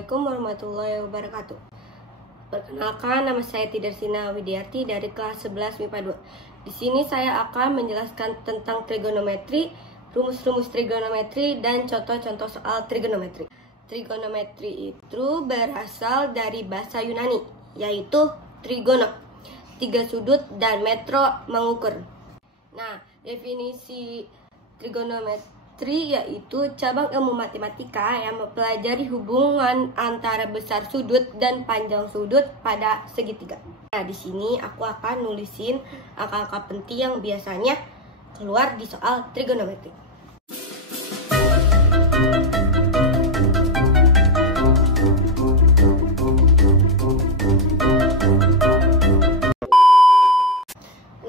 Assalamualaikum warahmatullahi wabarakatuh. Perkenalkan, nama saya Tidarsina Widiarti dari kelas 11 MIPA 2. Di sini saya akan menjelaskan tentang trigonometri, rumus-rumus trigonometri, dan contoh-contoh soal trigonometri. Trigonometri itu berasal dari bahasa Yunani, yaitu trigono, 3 sudut, dan metro, mengukur. Nah, definisi trigonometri yaitu cabang ilmu matematika yang mempelajari hubungan antara besar sudut dan panjang sudut pada segitiga. Nah, di sini aku akan nulisin angka-angka penting yang biasanya keluar di soal trigonometri.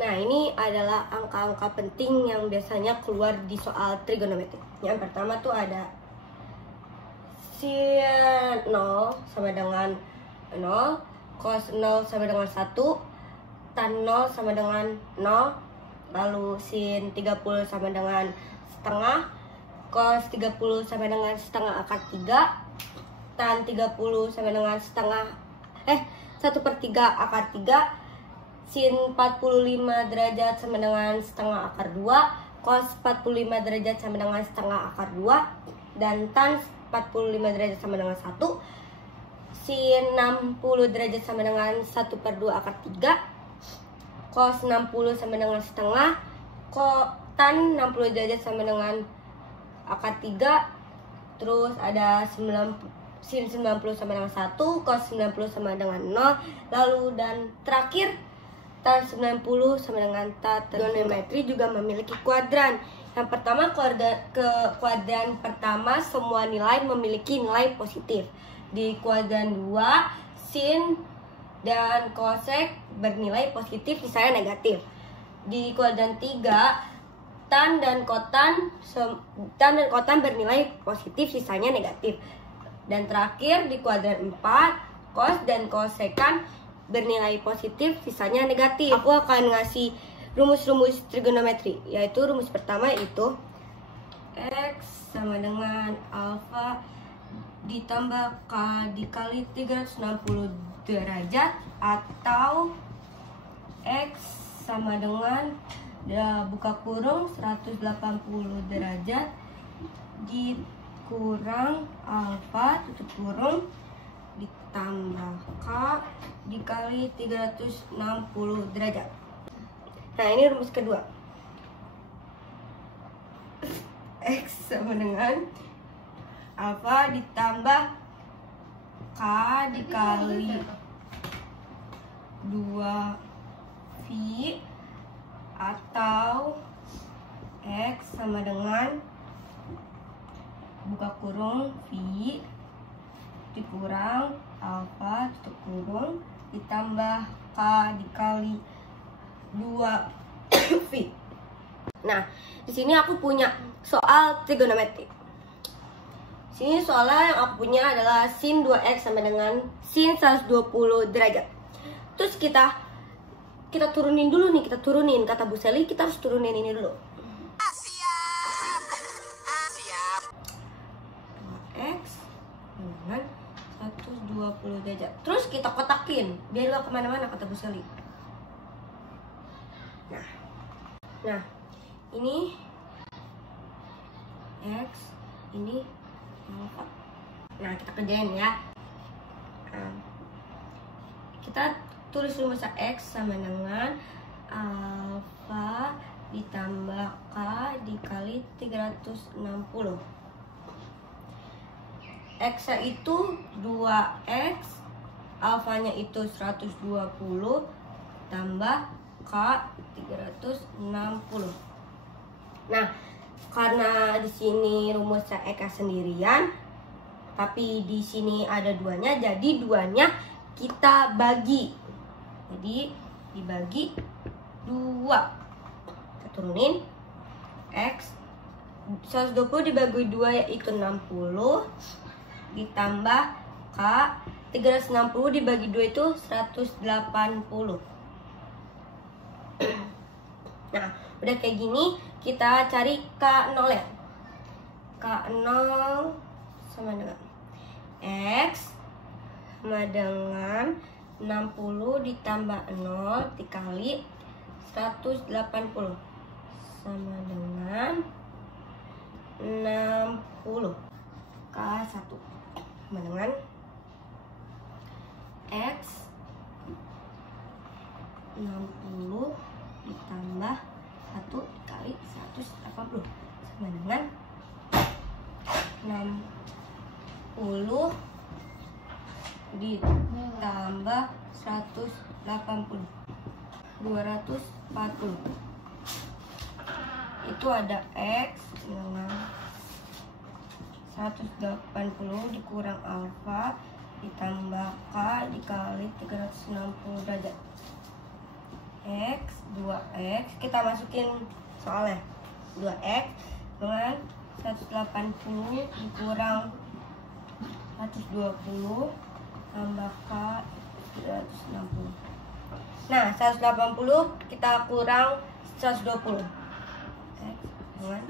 Nah, ini adalah angka-angka penting yang biasanya keluar di soal trigonometri. Yang pertama tuh ada sin 0 sama dengan 0, cos 0 sama dengan 1, tan 0 sama dengan 0, lalu sin 30 sama dengan setengah, cos 30 sama dengan setengah akar 3, tan 30 sama dengan setengah 1/3 akar 3, sin 45 derajat sama dengan setengah akar 2, cos 45 derajat sama dengan setengah akar 2, dan tan 45 derajat sama dengan 1, sin 60 derajat sama dengan 1/2 akar 3, cos 60 sama dengan setengah, tan 60 derajat sama dengan akar 3, terus ada sin 90 sama dengan 1, cos 90 sama dengan 0, lalu dan terakhir tan 90 sama dengan tan. Trigonometri juga memiliki kuadran. Yang pertama, kuadran pertama semua nilai memiliki nilai positif. Di kuadran 2, sin dan cosec bernilai positif, sisanya negatif. Di kuadran 3, tan dan kotan bernilai positif, sisanya negatif. Dan terakhir di kuadran 4, cos dan cosekan bernilai positif, sisanya negatif. Aku akan ngasih rumus-rumus trigonometri, yaitu rumus pertama itu X sama dengan alfa ditambah K dikali 360 derajat, atau X sama dengan buka kurung 180 derajat dikurang alfa tutup kurung ditambah K dikali 360 derajat. Nah, ini rumus kedua. X sama dengan alfa ditambah K dikali 2V, atau X sama dengan buka kurung V dikurang alfa tutup kurung ditambah K dikali 2V. Nah, di sini aku punya soal trigonometri. Sini soalnya yang aku punya adalah sin 2x sama dengan sin 120 derajat. Terus kita turunin dulu nih, kata Bu Seli, kita harus turunin ini dulu. Dengan 120 derajat. Terus kita kotakin biar gak kemana-mana, kata Bu Seli. Nah, ini X, ini alfa. Nah, kita kerjain ya. Kita tulis rumus X sama dengan alfa ditambah K dikali 360. X itu 2X, alfanya itu 120 tambah K 360. Nah, karena di sini rumusnya Eka sendirian, tapi di sini ada duanya, jadi duanya kita bagi. Jadi dibagi 2. Kita turunin X 120 dibagi 2 yaitu 60, ditambah K 360 dibagi 2 itu 180. Nah, udah kayak gini, kita cari K0 ya. K0 sama dengan X sama dengan 60 ditambah 0 dikali 180 sama dengan 60. K1 sama dengan X 60 ditambah 1 dikali 180 sama dengan 60 ditambah 180 240. Itu ada X dengan 180 dikurang alfa ditambah K dikali 360 derajat. X 2X kita masukin soalnya 2X dengan 180 dikurang 120 tambah K 360. Nah 180 kita kurang 120. X dengan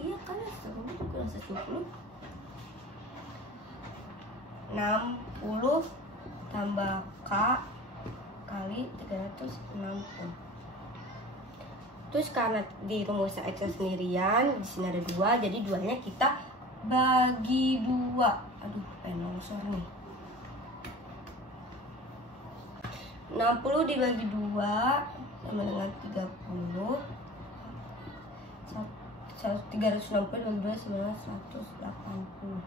iya kan 120 kurang 120 60 tambah K kali 360. Terus karena di rumus X sendirian di sini ada 2, jadi 2-nya kita bagi 2. Aduh, pengen longsor nih. 60 dibagi 2 sama dengan 30. 360 dibagi 2 sama dengan 180.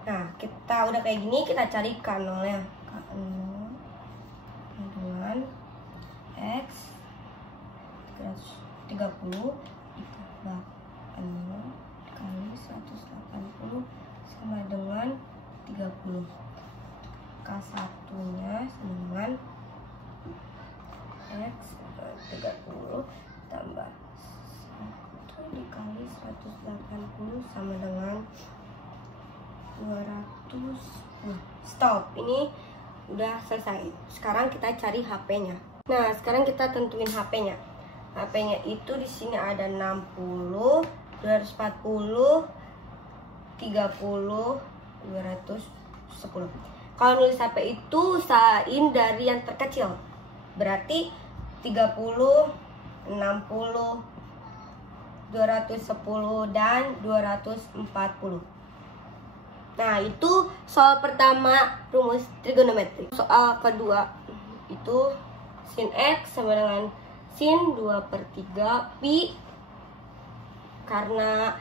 Nah, kita udah kayak gini, kita cari K0-nya. K0 dengan X 330 ditambah 0 kali 180 sama dengan 30. K1-nya sama dengan X 30 tambah 1 dikali 180 sama dengan 200. Stop, ini udah selesai. Sekarang kita cari HP-nya. Nah, sekarang kita tentuin HP-nya. HP-nya itu di sini ada 60, 240, 30, 210. Kalau nulis HP itu usahain dari yang terkecil. Berarti 30, 60, 210 dan 240. Nah, itu soal pertama rumus trigonometri. Soal kedua itu sin X sama dengan sin 2/3 pi. Karena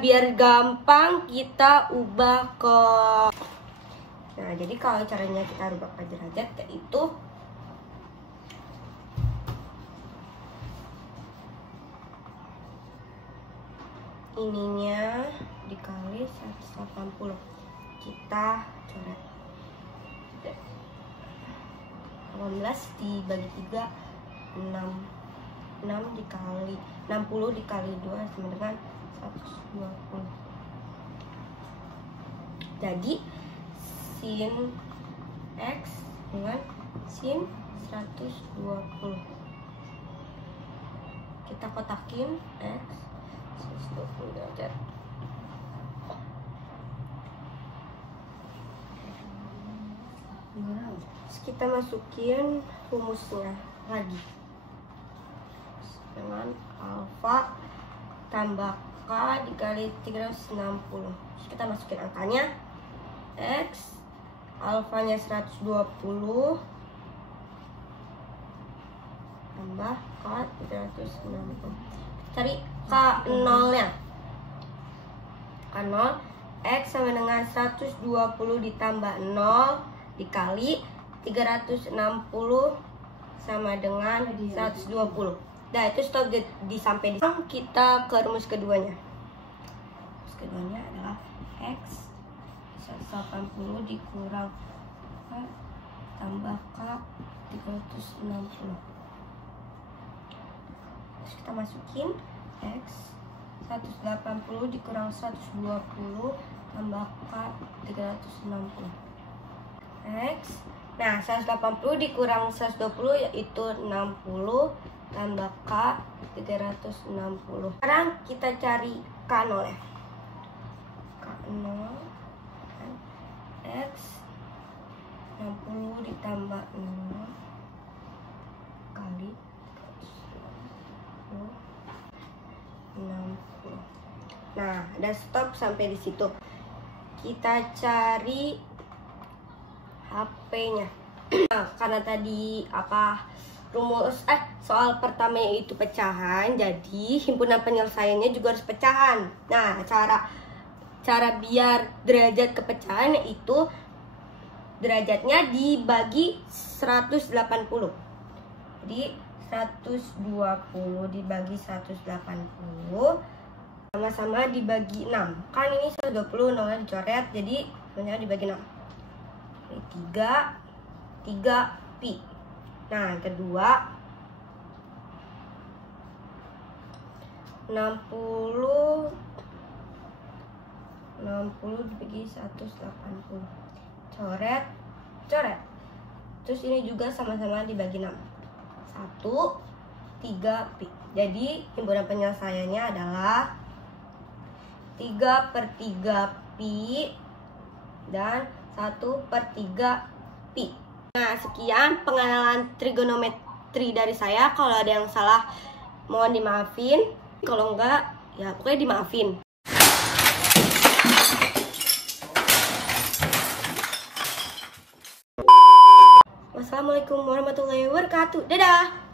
biar gampang kita ubah ke. Nah, jadi kalau caranya kita ubah ke derajat yaitu ininya dikali 180. Kita coret 18 dibagi 3 6 dikali 60 dikali 2 sama dengan 120. Jadi sin X dengan sin 120. Kita kotakin X 120 derajat. Terus kita masukin rumusnya lagi dengan alfa tambah K dikali 360. Terus kita masukin angkanya. X alfanya 120 tambah K 360. Cari K0-nya. K0 X sama dengan 120 ditambah 0 dikali 360 sama dengan 120. Nah, itu stop di sampai di. Kita ke rumus keduanya. Rumus keduanya adalah X 180 dikurang K tambah K 360. Terus kita masukin X 180 dikurang 120 tambah K 360. X. Nah, 180 dikurang 120 yaitu 60 tambah K 360. Sekarang kita cari K0 ya. K0 X 60 ditambah 0 kali 60. Nah, udah stop sampai di situ. Kita cari HP-nya. Nah, karena tadi soal pertama itu pecahan, jadi himpunan penyelesaiannya juga harus pecahan. Nah, cara biar derajat kepecahan itu derajatnya dibagi 180. Jadi 120 dibagi 180 sama-sama dibagi 6. Kan ini 120 nolnya dicoret, jadi nolnya dibagi 6. Ini 3 pi. Nah, yang kedua 60 dibagi 180. Coret. Terus ini juga sama-sama dibagi 6. 3 pi. Jadi himpunan penyelesaiannya adalah 3/3 pi dan 1/3 pi. Nah, sekian pengenalan trigonometri dari saya. Kalau ada yang salah mohon dimaafin. Kalau enggak, ya pokoknya dimaafin. Wassalamualaikum warahmatullahi wabarakatuh. Dadah.